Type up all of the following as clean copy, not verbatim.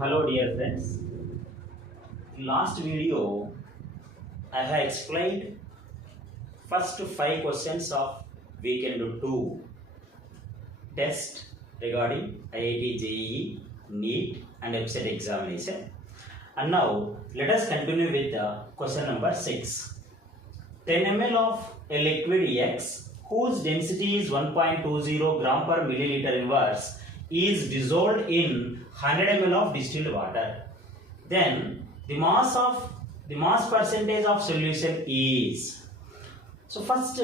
Hello dear friends. In last video I have explained first 5 questions of weekend 2 test regarding IIT JEE, NEET and website examination. And now let us continue with the question number 6. 10 ml of a liquid X whose density is 1.20 gram per milliliter inverse is dissolved in 100 ml of distilled water. Then the mass percentage of solution is. So first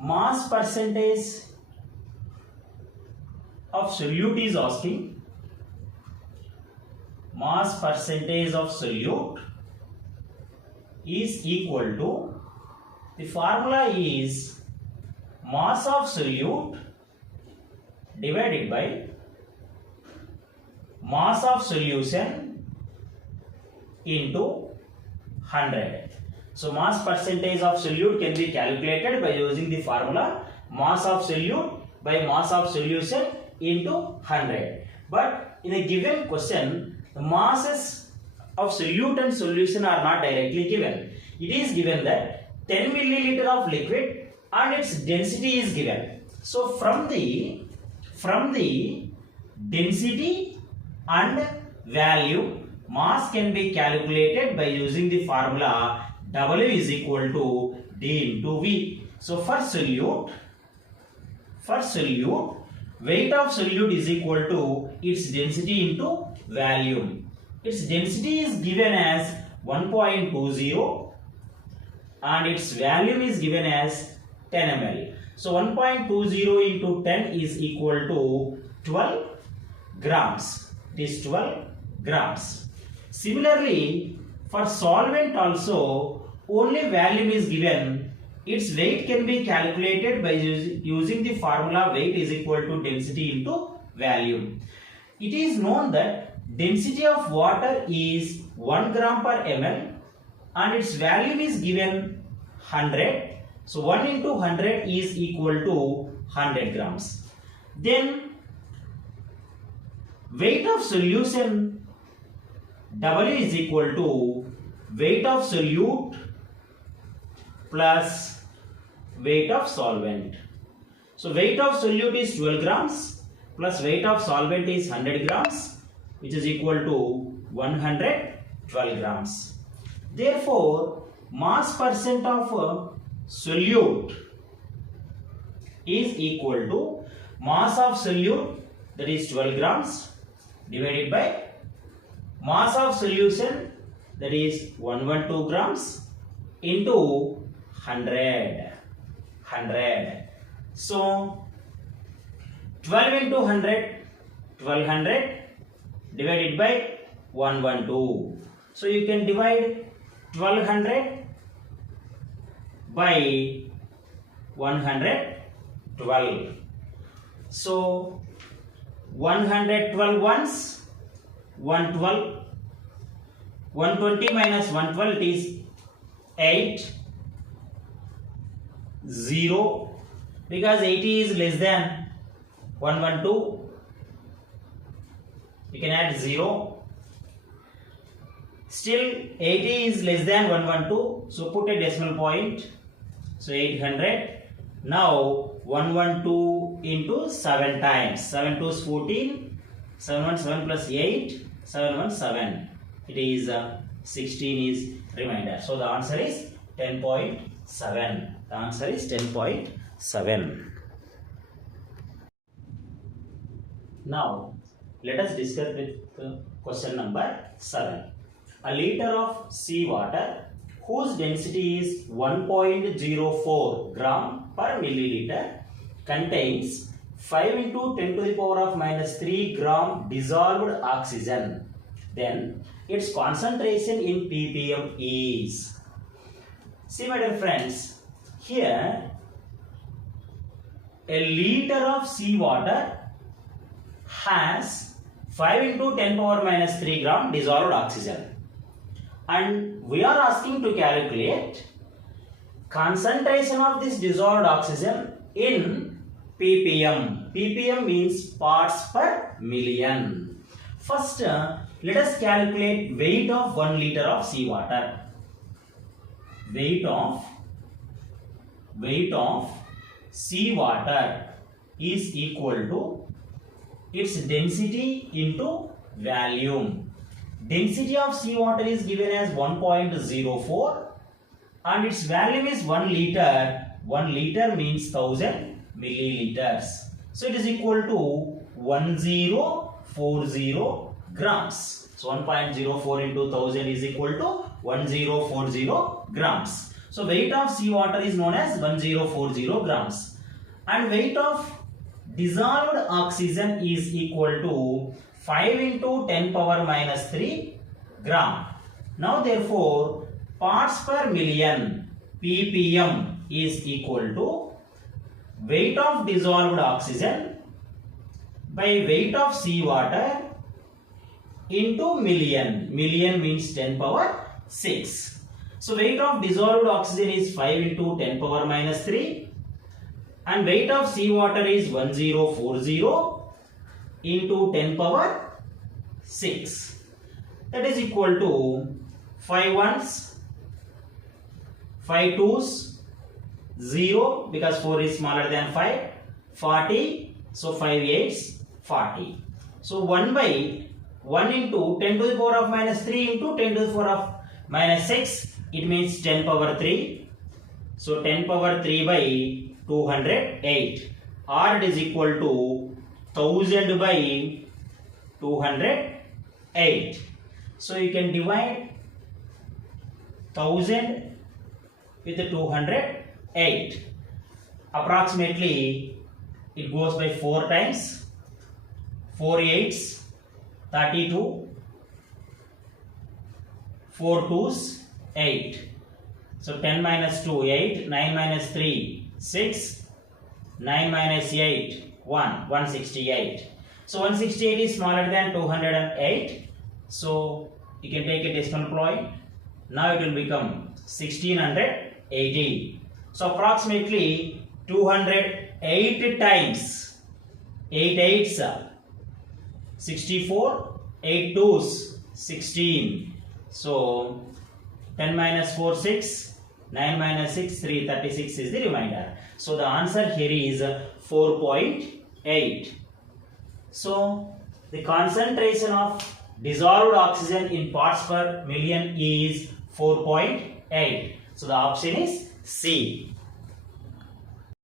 mass percentage of solute is asking. Mass percentage of solute is equal to, the formula is mass of solute divided by mass of solution into 100. So mass percentage of solute can be calculated by using the formula mass of solute by mass of solution into 100. But in a given question, the masses of solute and solution are not directly given. It is given that 10 milliliter of liquid and its density is given. So from the density and value, mass can be calculated by using the formula W is equal to D into V. So for solute, weight of solute is equal to its density into volume. Its density is given as 1.20 and its volume is given as 10 ml. So 1.20 into 10 is equal to 12 grams. It is 12 grams. Similarly, for solvent also, only volume is given. Its weight can be calculated by using the formula weight is equal to density into volume. It is known that density of water is 1 gram per ml and its volume is given 100. So 1 into 100 is equal to 100 grams. Then weight of solution W is equal to weight of solute plus weight of solvent. So weight of solute is 12 grams plus weight of solvent is 100 grams, which is equal to 112 grams. Therefore, mass percent of solute is equal to mass of solute, that is 12 grams, divided by mass of solution, that is 112 grams, into 100. So 12 into 100, 1200 divided by 112. So you can divide 1200 by 112. So 112 ones, 112, 120 minus 112 is 8, 0, because 80 is less than 112, you can add 0, still 80 is less than 112, so put a decimal point, so 800. Now 112 into 7 times, 7 2 is 14, 717 plus 8, 717. It is 16 is remainder. So the answer is 10.7. The answer is 10.7. Now let us discuss with question number 7. A liter of seawater whose density is 1.04 gram per milliliter contains 5 into 10 to the power of minus 3 gram dissolved oxygen. Then its concentration in ppm is. See my dear friends, here a liter of seawater has 5 into 10 power minus 3 gram dissolved oxygen. And we are asking to calculate concentration of this dissolved oxygen in ppm. ppm means parts per million. First, let us calculate weight of 1 liter of seawater. Weight of seawater is equal to its density into volume. Density of seawater is given as 1.04 and its volume is 1 liter. 1 liter means 1000 milliliters. So it is equal to 1040 grams. So 1.04 into 1000 is equal to 1040 grams. So weight of seawater is known as 1040 grams. And weight of dissolved oxygen is equal to 5 into 10 power minus 3 gram. Now therefore parts per million ppm is equal to weight of dissolved oxygen by weight of seawater into million. Million means 10 power 6. So weight of dissolved oxygen is 5 into 10 power minus 3 and weight of seawater is 1040 into 10 power 6. That is equal to 5 ones, 5 twos, 0 because 4 is smaller than 5, 40, so 5 eights, 40. So 1 by 1 into 10 to the power of minus 3 into 10 to the power of minus 6, it means 10 power 3. So 10 power 3 by 208 or it is equal to 1000 by 208. So you can divide 1000 with 208. Approximately it goes by 4 times. 4 eights, 32. 4 twos, 8. So 10 minus 2, 8. 9 minus 3, 6. 9 minus 8, 1. 168. So 168 is smaller than 208. So you can take a decimal point. Now it will become 1680. So approximately 208 times 8 eights, 64. 8 twos, 16. So 10 minus 4, 6. 9 minus 6, 3. 36 is the remainder. So the answer here is 4.8. So the concentration of dissolved oxygen in parts per million is 4.8. So the option is C.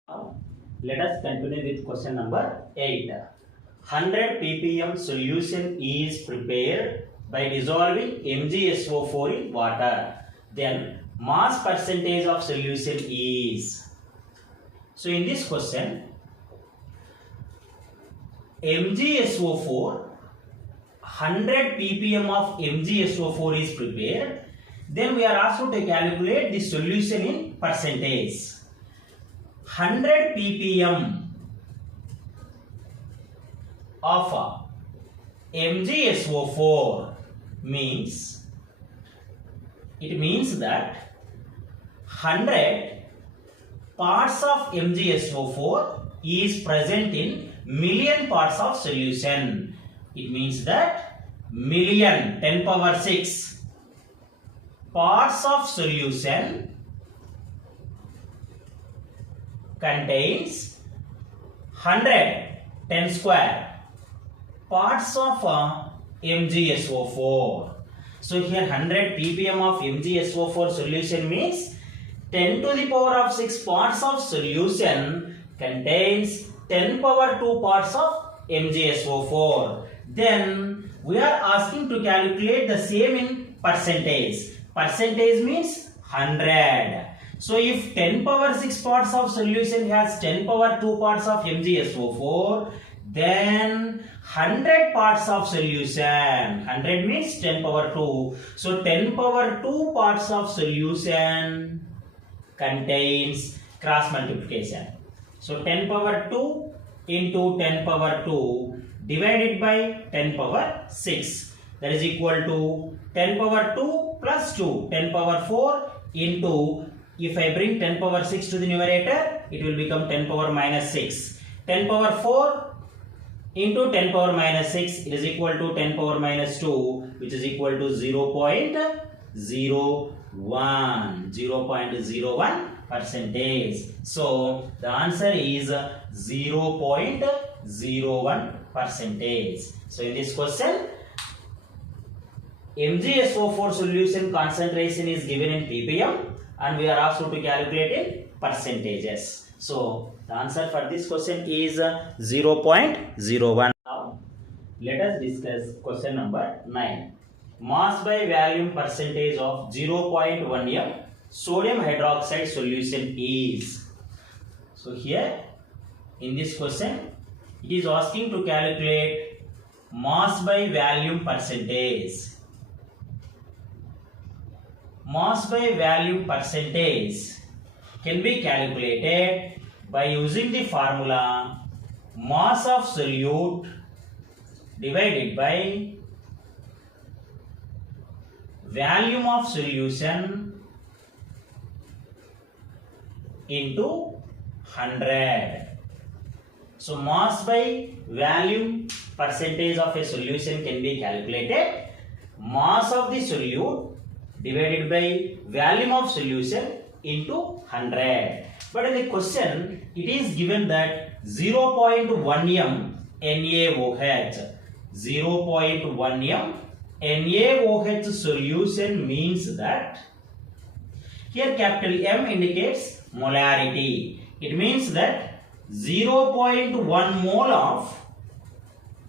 Now let us continue with question number 8. 100 ppm solution is prepared by dissolving MgSO4 in water. Then mass percentage of solution is. So in this question, MgSO4, 100 ppm of MgSO4 is prepared. Then we are asked to calculate the solution in percentage. 100 ppm of MgSO4 means, it means that 100 parts of MgSO4 is present in million parts of solution. It means that million 10 power 6 parts of solution contains 100 10 square parts of MgSO4. So here 100 ppm of MgSO4 solution means 10 to the power of 6 parts of solution contains 10 power 2 parts of MgSO4. Then we are asking to calculate the same in percentage. Percentage means 100. So if 10 power 6 parts of solution has 10 power 2 parts of MgSO4, then 100 parts of solution, 100 means 10 power 2. So 10 power 2 parts of solution contains cross multiplication. So 10 power 2 into 10 power 2 divided by 10 power 6. That is equal to 10 power 2 plus 2, 10 power 4 into, if I bring 10 power 6 to the numerator, it will become 10 power minus 6. 10 power 4 into 10 power minus 6, it is equal to 10 power minus 2, which is equal to 0.01 percentage. So the answer is 0.01 percentage. So in this question, MgSO4 solution concentration is given in ppm and we are asked to calculate in percentages. So the answer for this question is 0.01. Now let us discuss question number 9. Mass by volume percentage of 0.1 m sodium hydroxide solution is. So here in this question it is asking to calculate mass by volume percentage. Mass by volume percentage can be calculated by using the formula mass of solute divided by volume of solution into 100. So mass by volume percentage of a solution can be calculated mass of the solute divided by volume of solution into 100. But in the question it is given that 0.1 m NaOH 0.1 m NaOH solution means that here capital M indicates molarity. It means that 0.1 mole of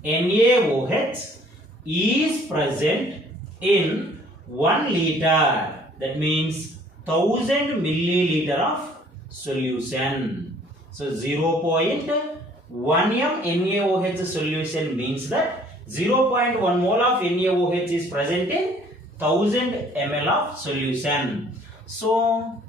NaOH is present in 1 liter. That means 1000 milliliter of solution. So 0.1 m NaOH solution means that 0.1 mole of NaOH is present in 1000 ml of solution. So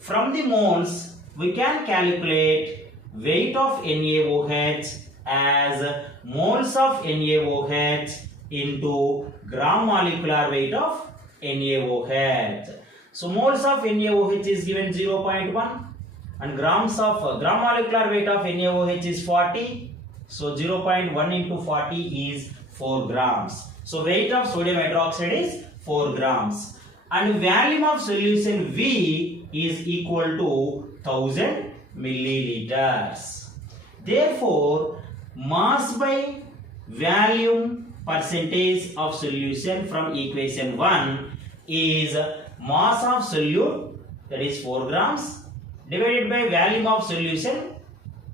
from the moles we can calculate weight of NaOH as moles of NaOH into gram molecular weight of NaOH. So moles of NaOH is given 0.1 and gram molecular weight of NaOH is 40. So 0.1 into 40 is 4 grams. So weight of sodium hydroxide is 4 grams. And volume of solution V is equal to 1000 milliliters. Therefore, mass by volume percentage of solution from equation 1 is mass of solute, that is 4 grams, divided by volume of solution,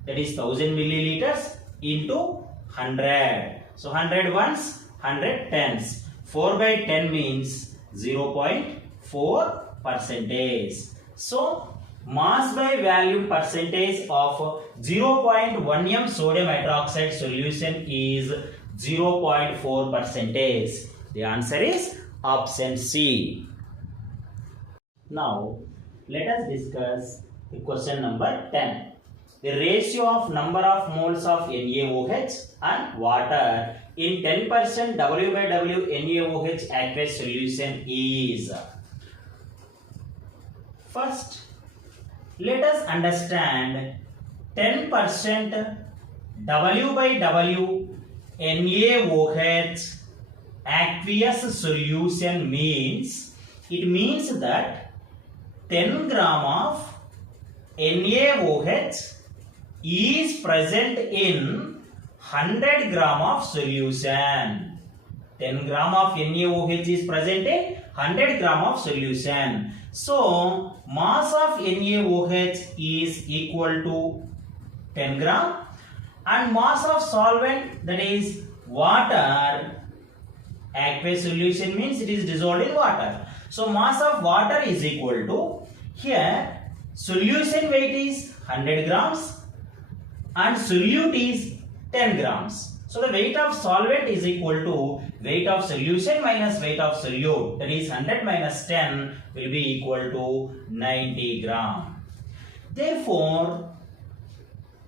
that is 1000 milliliters, into 100. So 100 ones, 100 tens. 4 by 10 means 0.4 percentage. So mass by volume percentage of 0.1 m sodium hydroxide solution is 0.4 percentage. The answer is option C. Now let us discuss the question number 10. The ratio of number of moles of NaOH and water in 10% W by W NaOH aqueous solution is. First, let us understand 10% W by W NaOH aqueous solution means, it means that 10 gram of NaOH is present in 100 gram of solution. 10 gram of NaOH is present in 100 gram of solution. So mass of NaOH is equal to 10 gram and mass of solvent, that is water, aqueous solution means it is dissolved in water. So mass of water is equal to, here solution weight is 100 grams and solute is 10 grams. So the weight of solvent is equal to weight of solution minus weight of solute, that is 100 minus 10 will be equal to 90 gram. Therefore,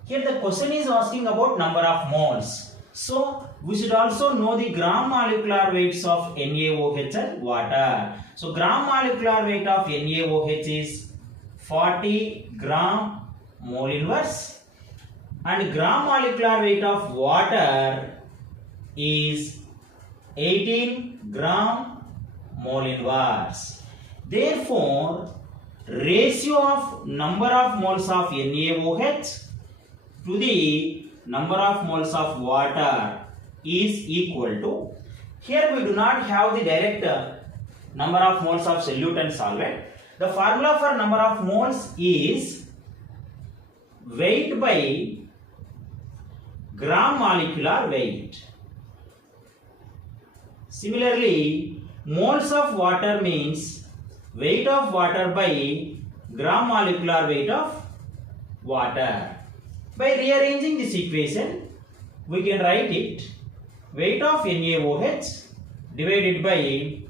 here the question is asking about number of moles. So we should also know the gram molecular weights of NaOH and water. So gram molecular weight of NaOH is 40 gram mole inverse and gram molecular weight of water is 18 gram mole inverse. Therefore, ratio of number of moles of NaOH to the number of moles of water is equal to, here we do not have the direct number of moles of solute and solvent. The formula for number of moles is weight by gram molecular weight. Similarly, moles of water means weight of water by gram molecular weight of water. By rearranging this equation, we can write it weight of NaOH divided by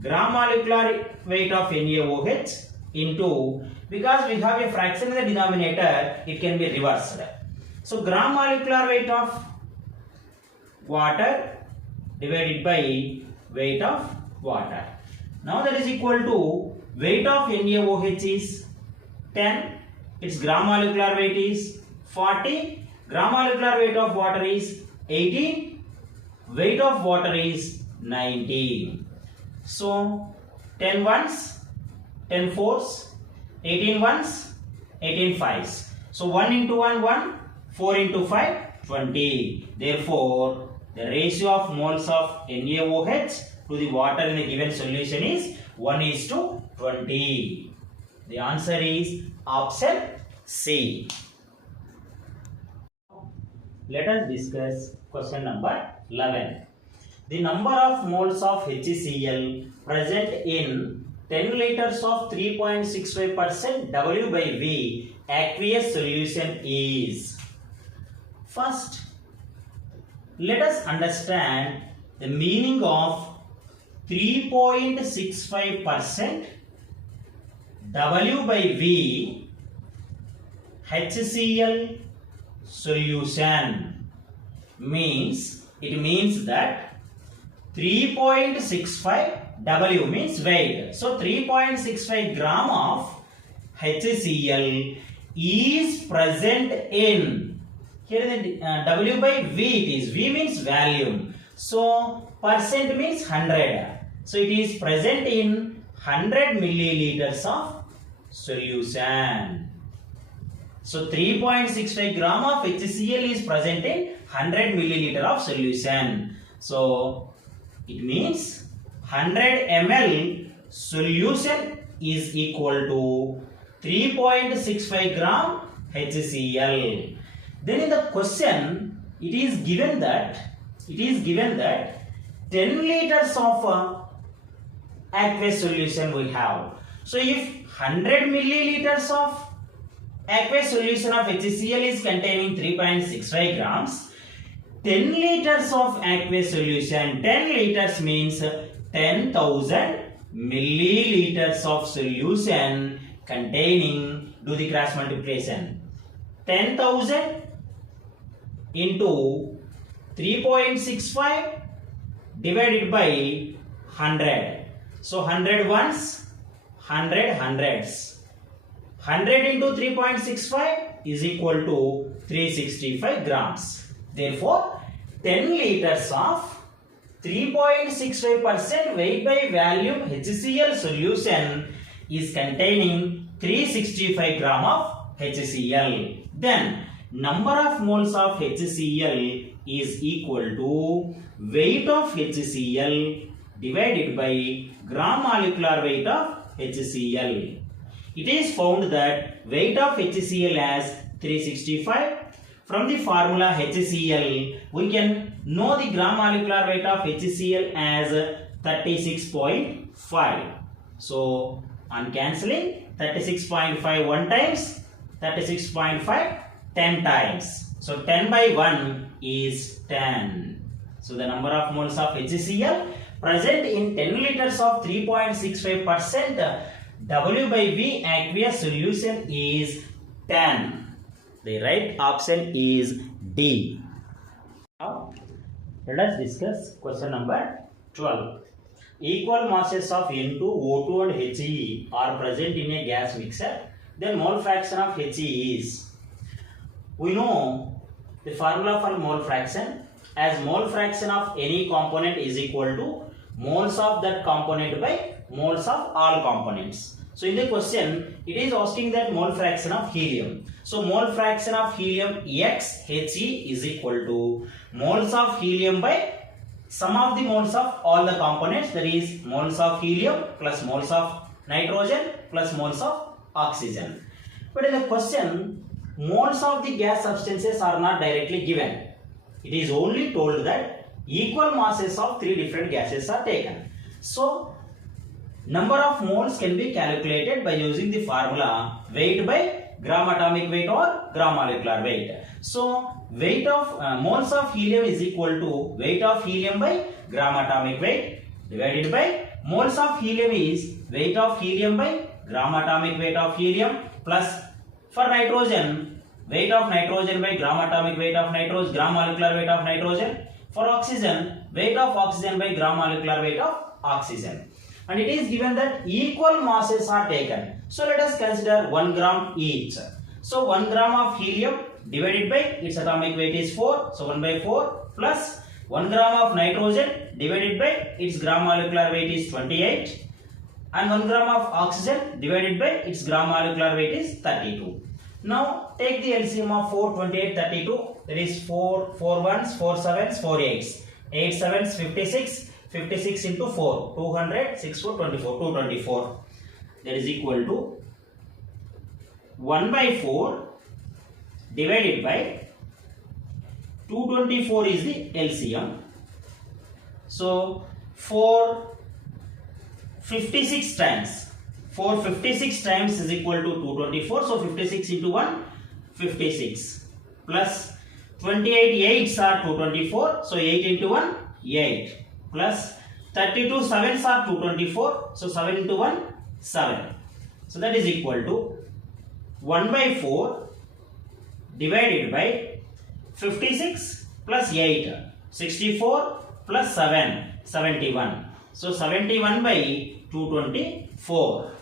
gram molecular weight of NaOH into, because we have a fraction in the denominator, it can be reversed. So gram molecular weight of water divided by weight of water. Now that is equal to weight of NaOH is 10, its gram molecular weight is 40, gram molecular weight of water is 18, weight of water is 19. So 10 ones, 10 fours, 18 ones, 18 fives. So 1 into 1, 1, 4 into 5, 20. Therefore, the ratio of moles of NaOH to the water in the given solution is 1:20. The answer is option C. Let us discuss question number 11. The number of moles of HCl present in 10 liters of 3.65% W by V aqueous solution is. First, let us understand the meaning of 3.65% W by V HCl solution. It means that 3.65 W means weight. So 3.65 gram of HCl is present in, here the W by V it is, V means volume. So percent means 100. So it is present in 100 milliliters of solution. So 3.65 gram of HCl is present in 100 milliliter of solution. So it means 100 ml solution is equal to 3.65 gram HCl. Then in the question it is given that 10 liters of aqueous solution we have. So if 100 milliliters of aqueous solution of HCl is containing 3.65 grams, 10 liters of aqueous solution, 10 liters means 10,000 milliliters of solution containing, do the cross multiplication, 10,000 into 3.65 divided by 100. So 100 ones, 100 hundreds. 100 into 3.65 is equal to 365 grams. Therefore, 10 liters of 3.65% weight by volume HCl solution is containing 365 gram of HCl. Then, number of moles of HCl is equal to weight of HCl divided by gram molecular weight of HCl. It is found that weight of HCl as 365. From the formula HCl, we can know the gram molecular weight of HCl as 36.5. So, on cancelling, 36.5 1 times, 36.5 10 times. So, 10 by 1 is 10. So, the number of moles of HCl present in 10 liters of 3.65% W by V aqueous solution is 10. The right option is D. Now, let us discuss question number 12. Equal masses of N2, O2 and He are present in a gas mixture. Then mole fraction of He is. We know the formula for mole fraction, as mole fraction of any component is equal to moles of that component by moles of all components. So in the question, it is asking that mole fraction of helium. So mole fraction of helium X He is equal to moles of helium by sum of the moles of all the components, that is moles of helium plus moles of nitrogen plus moles of oxygen. But in the question, moles of the gas substances are not directly given. It is only told that equal masses of three different gases are taken. So number of moles can be calculated by using the formula weight by gram atomic weight or gram molecular weight. So weight of moles of helium is equal to weight of helium by gram atomic weight divided by moles of helium is weight of helium by gram atomic weight of helium plus for nitrogen weight of nitrogen by gram atomic weight of nitrogen, gram molecular weight of nitrogen. For oxygen, weight of oxygen by gram molecular weight of oxygen. And it is given that equal masses are taken. So let us consider 1 gram each. So 1 gram of helium divided by its atomic weight is 4. So 1 by 4 plus 1 gram of nitrogen divided by its gram molecular weight is 28. And 1 gram of oxygen divided by its gram molecular weight is 32. Now take the LCM of 4, 28, 32. That is 4 ones, 4 sevens, 4 eights. 8 sevens, 56. 56 into 4, 200, 6 4, 24, 224. That is equal to 1 by 4 divided by 224 is the LCM. So 456 times. 456 times is equal to 224. So 56 into 1, 56. Plus 28 8s are 224. So 8 into 1, 8. Plus 32 sevens are 224. So 7 into 1, 7. So that is equal to 1 by 4 divided by 56 plus 8. 64 plus 7. 71. So 71 by 224.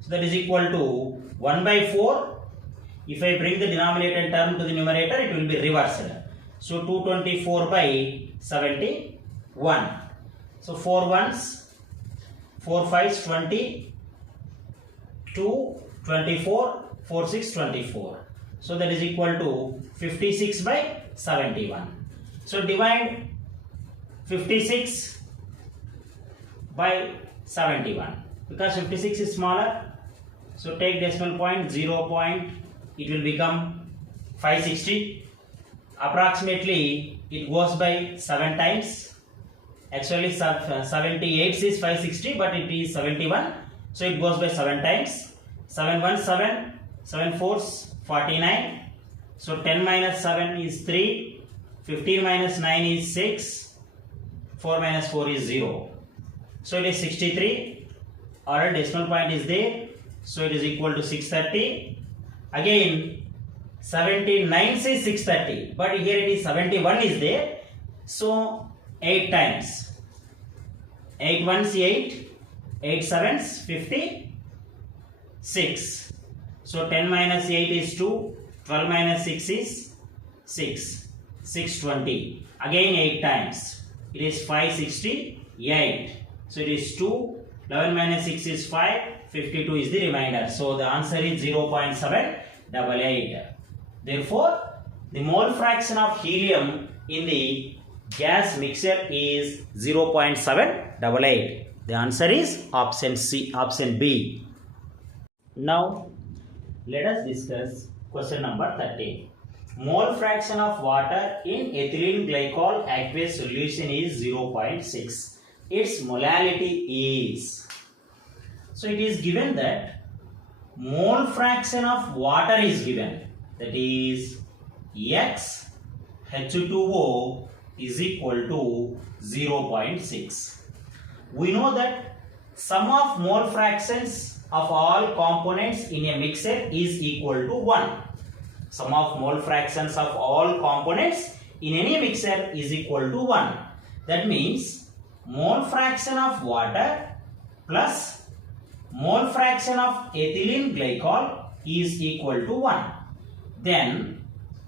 So that is equal to 1 by 4. If I bring the denominator term to the numerator, it will be reversed. So 224 by 71. So 4 ones, 4 5s 20, 2 24, 4 6 24. So that is equal to 56 by 71. So divide 56 by 71 because 56 is smaller. So take decimal point 0 point, it will become 560. Approximately it goes by 7 times. Actually 78 is 560, but it is 71. So it goes by 7 times. 7 1 7, 7 4s 49. So 10 minus 7 is 3. 15 minus 9 is 6. 4 minus 4 is 0. So it is 63. Our decimal point is there. So it is equal to 630. Again 79 is 630, but here it is 71 is there. So 8 times. 8 ones 8. 8 sevens 56. So 10 minus 8 is 2. 12 minus 6 is 6. 620. Again 8 times. It is 568. So it is 2. 11 minus 6 is 5. 52 is the remainder. So the answer is 0.788. Therefore, the mole fraction of helium in the gas mixture is 0.788. The answer is option C, option B. Now, let us discuss question number 13. Mole fraction of water in ethylene glycol aqueous solution is 0.6. Its molality is. So it is given that mole fraction of water is given. That is X H2O is equal to 0.6. We know that sum of mole fractions of all components in a mixture is equal to 1. Sum of mole fractions of all components in any mixture is equal to 1. That means mole fraction of water plus mole fraction of ethylene glycol is equal to 1. then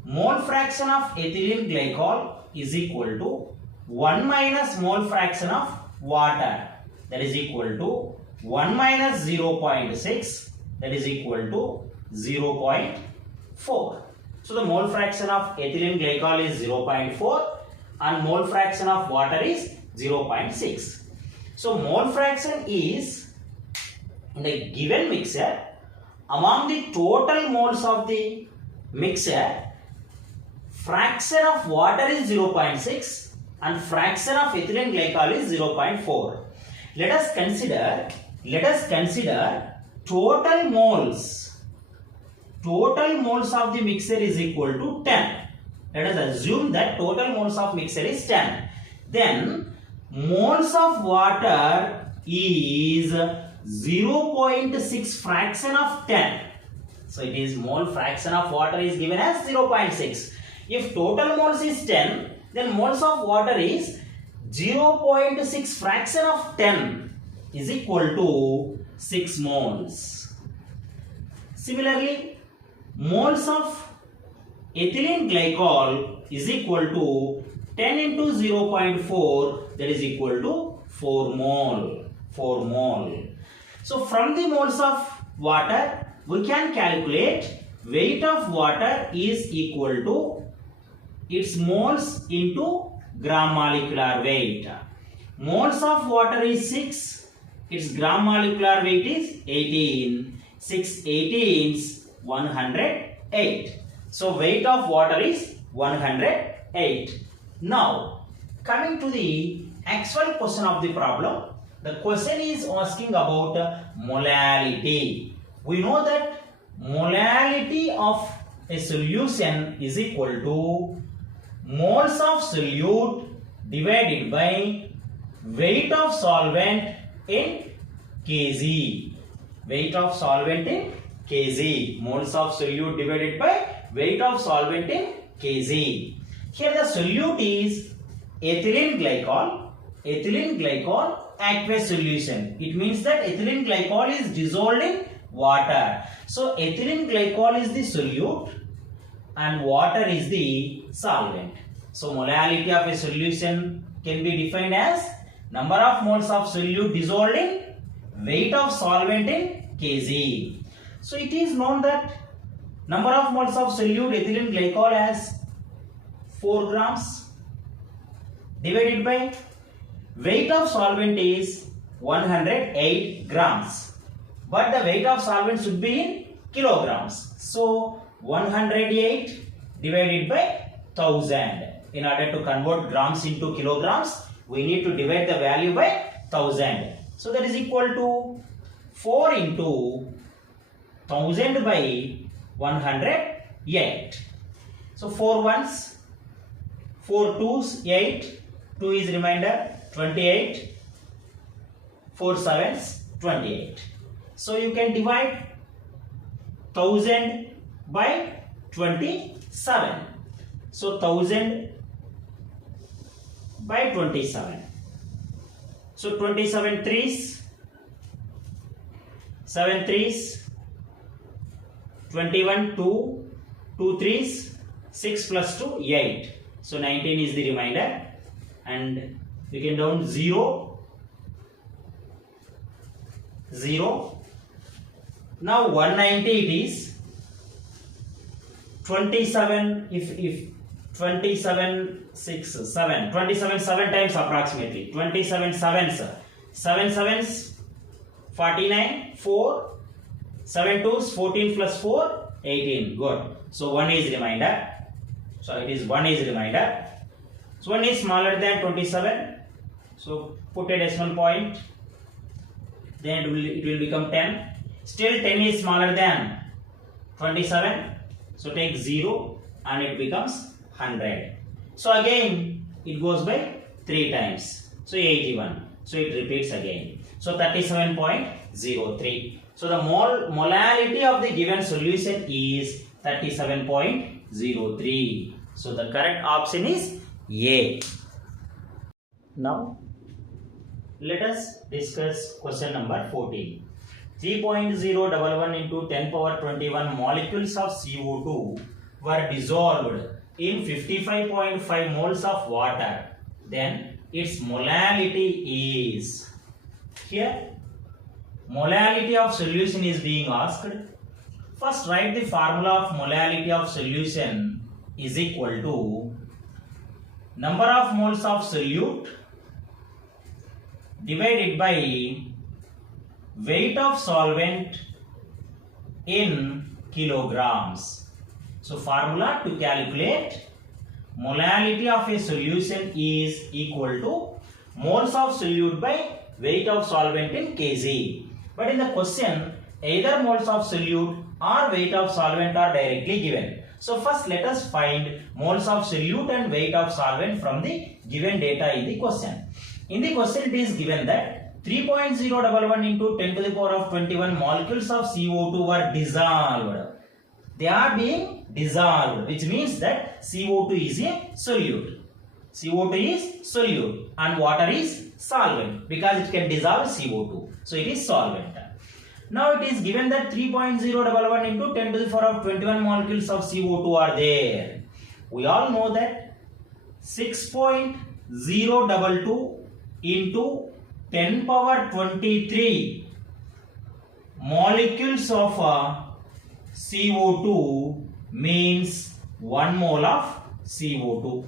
mole fraction of ethylene glycol is equal to 1 minus mole fraction of water, that is equal to 1 minus 0.6, that is equal to 0.4. So the mole fraction of ethylene glycol is 0.4 and mole fraction of water is 0.6. So mole fraction is in the given mixture, among the total moles of the mixture, fraction of water is 0.6 and fraction of ethylene glycol is 0.4. Let us consider total moles. Total moles of the mixture is equal to 10. Let us assume that total moles of mixture is 10. Then moles of water is 0.6 fraction of 10. So it is mole fraction of water is given as 0.6. If total moles is 10, then moles of water is 0.6 fraction of 10 is equal to 6 moles. Similarly, moles of ethylene glycol is equal to 10 into 0.4, that is equal to 4 mole. 4 mole. So from the moles of water, we can calculate weight of water is equal to its moles into gram molecular weight. Moles of water is 6, its gram molecular weight is 18. 6 18s 108. So weight of water is 108. Now coming to the actual question of the problem, the question is asking about molality. We know that molality of a solution is equal to moles of solute divided by weight of solvent in kg. Weight of solvent in kg. Moles of solute divided by weight of solvent in kg. Here the solute is ethylene glycol. Ethylene glycol aqueous solution. It means that ethylene glycol is dissolved in water. So ethylene glycol is the solute and water is the solvent. So molality of a solution can be defined as number of moles of solute dissolved in weight of solvent in kg. So it is known that number of moles of solute ethylene glycol as 4 grams divided by weight of solvent is 108 grams. But the weight of solvent should be in kilograms. So 108 divided by 1000. In order to convert grams into kilograms, we need to divide the value by 1000. So that is equal to 4 into 1000 by 108. So 4 ones, 4 twos, 8. 2 is remainder, 28. 4 sevens, 28. So you can divide 1000 by 27. So 1000 by 27. So 27 threes, 7 threes, 21 2, 2 threes, 6 plus 2 8. So 19 is the remainder, and we can down 0 0. Now 190 it is 27. If 27 6 7 27 7 times approximately 27 sevens 7 sevens 49 4 7 twos 14 plus 4 18. Good. So 1 is remainder. So it is 1 is remainder. So 1 is smaller than 27. So put a decimal point. Then it will become 10. Still 10 is smaller than 27. So take 0 and it becomes 100. So again it goes by 3 times. So 81. So it repeats again. So 37.03. So the molality of the given solution is 37.03. So the correct option is A. Now let us discuss question number 14. 3.011 into 10 power 21 molecules of CO2 were dissolved in 55.5 moles of water, then its molality is, here molality of solution is being asked. First write the formula of molality of solution is equal to number of moles of solute divided by weight of solvent in kilograms. So formula to calculate molality of a solution is equal to moles of solute by weight of solvent in kg. But in the question, either moles of solute or weight of solvent are directly given. So first let us find moles of solute and weight of solvent from the given data in the question. In the question it is given that 3.011 into 10 to the power of 21 molecules of CO2 were dissolved. They are being dissolved, which means that CO2 is a solute. CO2 is solute and water is solvent because it can dissolve CO2. So it is solvent. Now it is given that 3.011 into 10 to the power of 21 molecules of CO2 are there. We all know that 6.022 into 10 power 23 molecules of CO2 means 1 mole of CO2.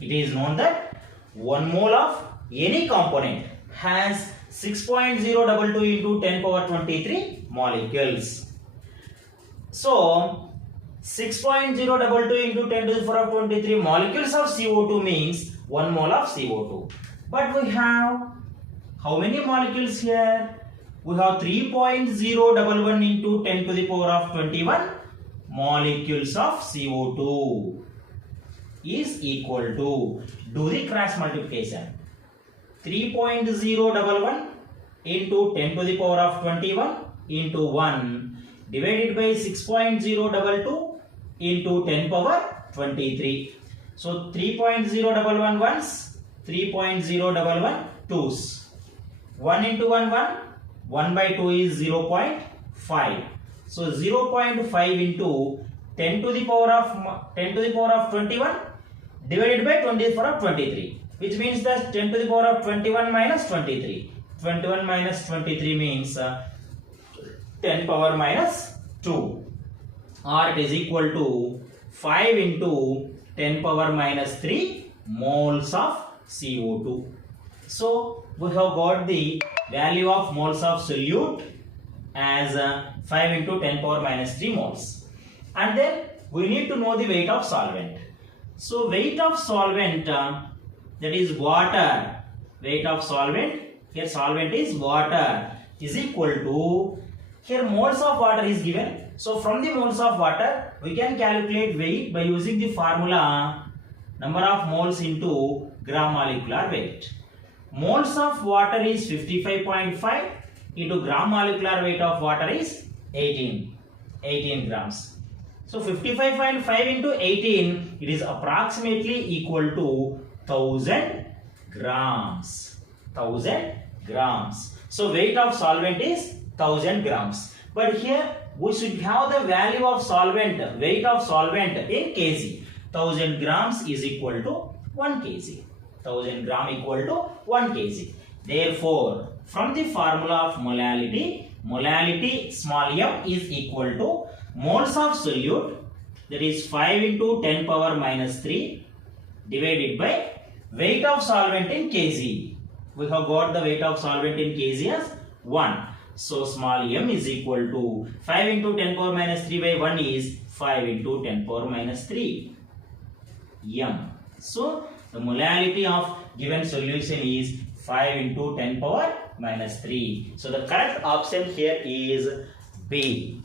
It is known that 1 mole of any component has 6.022 into 10 power 23 molecules. So 6.022 into 10 to the power of 23 molecules of CO2 means 1 mole of CO2. But we have how many molecules here? We have 3.011 into 10 to the power of 21 molecules of CO2 is equal to, do the cross multiplication. 3.011 into 10 to the power of 21 into 1 divided by 6.022 into 10 power 23. So 3.011 ones, 3.011 twos. 1 into 1, 1. 1 by 2 is 0.5. So 0.5 into 10 to the power of 21 divided by 20 to the power of 23. Which means that 10 to the power of 21 minus 23. 21 minus 23 means 10 power minus 2. Or it is equal to 5 into 10 power minus 3 moles of CO2. So we have got the value of moles of solute as 5 into 10 power minus 3 moles. And then we need to know the weight of solvent. So weight of solvent, that is water, weight of solvent, here solvent is water, is equal to, here moles of water is given. So from the moles of water we can calculate weight by using the formula number of moles into gram molecular weight. Moles of water is 55.5 into gram molecular weight of water is 18 grams. So 55.5 into 18, it is approximately equal to 1000 grams. 1000 grams. So weight of solvent is 1000 grams. But here we should have the value of solvent, weight of solvent in kg. 1000 grams is equal to 1 kg. 1000 gram equal to 1 kg. Therefore, from the formula of molality small m is equal to moles of solute, that is 5 into 10 power minus 3 divided by weight of solvent in kg. We have got the weight of solvent in kg as 1. So small m is equal to 5 into 10 power minus 3 by 1 is 5 into 10 power minus 3 m. So the molality of given solution is 5 into 10 power minus 3. So the correct option here is B.